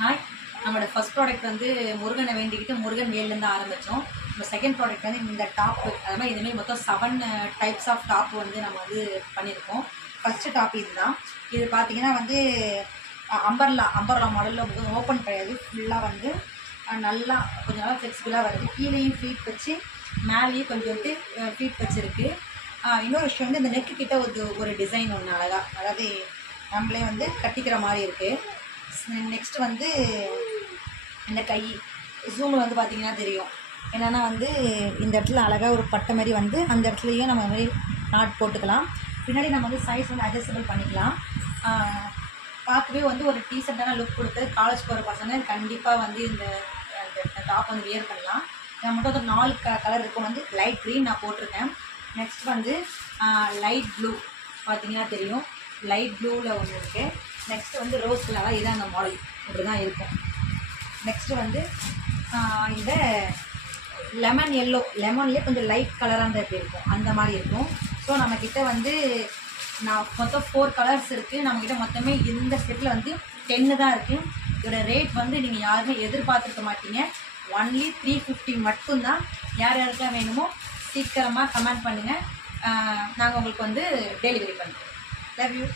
Hi, நம்மளோட first product வந்து முருகனை வேண்டிக்கிட்டு முருகன் வேல்லேருந்து ஆரம்பித்தோம். நம்ம செகண்ட் ப்ராடக்ட் வந்து இந்த டாப்பு, அது மாதிரி இதுமாரி மொத்தம் 7 டைப்ஸ் ஆஃப் டாப் வந்து நம்ம வந்து பண்ணியிருக்கோம். ஃபஸ்ட்டு டாப் இது தான். இது பார்த்தீங்கன்னா வந்து அம்பர்லா மாடலில் ஓப்பன் கிடையாது. ஃபுல்லாக வந்து நல்லா கொஞ்சம் நல்லா ஃப்ளெக்சிபிளாக வருது. கீழேயும் ஃபீட் வச்சு மேலேயும் கொஞ்சோண்டு ஃபீட் வச்சுருக்கு. இன்னொரு விஷயம் வந்து இந்த நெக்கு கிட்ட ஒரு டிசைன் ஒன்று அழகாக, அதாவது நம்மளே வந்து கட்டிக்கிற மாதிரி இருக்குது. நெக்ஸ்ட் வந்து இந்த கை ஜூமில் வந்து பார்த்திங்கன்னா தெரியும். என்னென்னா வந்து இந்த இடத்துல அழகாக ஒரு பட்டை மாதிரி வந்து அந்த இடத்துலையும் நம்ம மாதிரி நாட் போட்டுக்கலாம். பின்னாடி நம்ம வந்து சைஸ் வந்து அட்ஜஸ்டபிள் பண்ணிக்கலாம். பார்க்கவே வந்து ஒரு டீசெண்டான லுக் கொடுத்து காலேஜ் போகிற பசங்க கண்டிப்பாக வந்து இந்த டாப் வந்து வியர் பண்ணலாம். நான் மட்டும் வந்து 4 கலர் இருக்கும். வந்து லைட் க்ரீன் நான் போட்டிருக்கேன். நெக்ஸ்ட் வந்து லைட் ப்ளூ பார்த்திங்கன்னா தெரியும். லைட் ப்ளூவில் ஒன்று இருக்குது. நெக்ஸ்ட்டு வந்து ரோஸ் கலராக இதான் அந்த மாடல் இப்படி தான் இருக்கும். நெக்ஸ்ட்டு வந்து இந்த லெமன் எல்லோ, லெமன்லேயே கொஞ்சம் லைட் கலராக எப்படி இருக்கும் அந்த மாதிரி இருக்கும். ஸோ நம்மக்கிட்ட வந்து மொத்தம் 4 கலர்ஸ் இருக்குது. நம்மக்கிட்ட மொத்தமே இந்த செட்டில் வந்து 10 தான் இருக்குது. இதோட ரேட் வந்து நீங்கள் யாருமே எதிர்பார்த்துருக்க மாட்டீங்க. ஒன்லி 350 மட்டும்தான். யார் யாருக்கெல்லாம் வேணுமோ சீக்கிரமாக கமெண்ட் பண்ணுங்கள். நாங்கள் உங்களுக்கு வந்து டெலிவரி பண்ணுறோம். Love you.